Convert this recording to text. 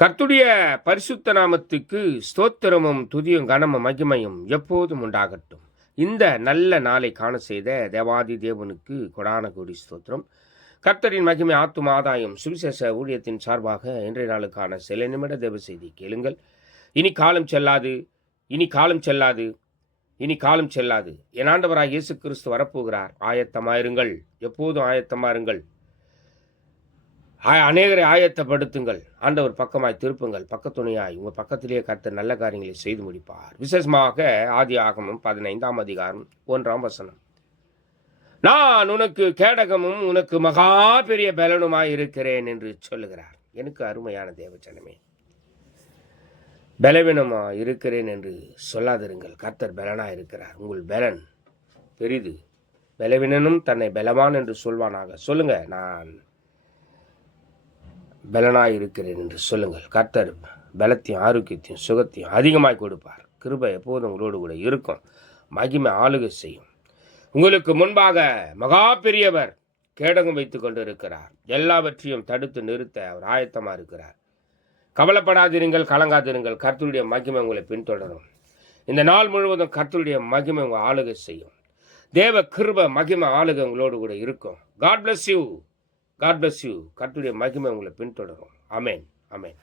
கர்த்தருடைய பரிசுத்த நாமத்துக்கு ஸ்தோத்திரமும் துதியும் கனமும் மகிமையும் எப்போதும் உண்டாகட்டும். இந்த நல்ல நாளை காண செய்த தேவாதி தேவனுக்கு கொடான கோடி ஸ்தோத்திரம். கர்த்தரின் மகிமை ஆத்தும ஆதாயம் சுவிசேஷ ஊழியத்தின் சார்பாக இன்றைய நாளுக்கான சில நிமிட தேவ செய்தி கேளுங்கள். இனி காலம் செல்லாது, இனி காலம் செல்லாது, இனி காலம் செல்லாது. என் ஆண்டவராக இயேசு கிறிஸ்து வரப்போகிறார். ஆயத்தமாயிருங்கள், எப்போதும் ஆயத்தமாயிருங்கள். அநேகரை ஆயத்தப்படுத்துங்கள். ஆண்டவர் பக்கமாய் திருப்புங்கள். பக்கத்துணையாய் உங்கள் பக்கத்திலேயே கர்த்தர் நல்ல காரியங்களை செய்து முடிப்பார். விசேஷமாக ஆதியாகமம் 15ஆம் அதிகாரம் 1ஆம் வசனம். நான் உனக்கு கேடகமும் உனக்கு மகா பெரிய பலனுமாய் இருக்கிறேன் என்று சொல்லுகிறார். எனக்கு அருமையான தேவச்சனமே, பலவீனமா இருக்கிறேன் என்று சொல்லாதிருங்கள். கர்த்தர் பலனா இருக்கிறார். உங்கள் பலன் பெரிது. பலவீனனும் தன்னை பலவான் என்று சொல்வானாக. சொல்லுங்க, நான் பலனாய் இருக்கிறேன் என்று சொல்லுங்கள். கர்த்தர் பலத்தையும் ஆரோக்கியத்தையும் சுகத்தையும் அதிகமாய் கொடுப்பார். கிருபை எப்போதும் உங்களோடு கூட இருக்கும். மகிமை ஆளுகை செய்யும். உங்களுக்கு முன்பாக மகா பெரியவர் கேடகம் வைத்துக் கொண்டு இருக்கிறார். எல்லாவற்றையும் தடுத்து நிறுத்த அவர் ஆயத்தமாக இருக்கிறார். கவலைப்படாதிருங்கள், கலங்காதிருங்கள். கர்த்தருடைய மகிமை உங்களை பின்தொடரும். இந்த நாள் முழுவதும் கர்த்தருடைய மகிமை உங்கள் ஆளுகை செய்யும். தேவ கிருபை மகிமை ஆளுகை உங்களோடு கூட இருக்கும். God bless you. God bless you. கர்த்தருடைய மகிமை உங்களை பின்தொடரும். ஆமென், ஆமென்.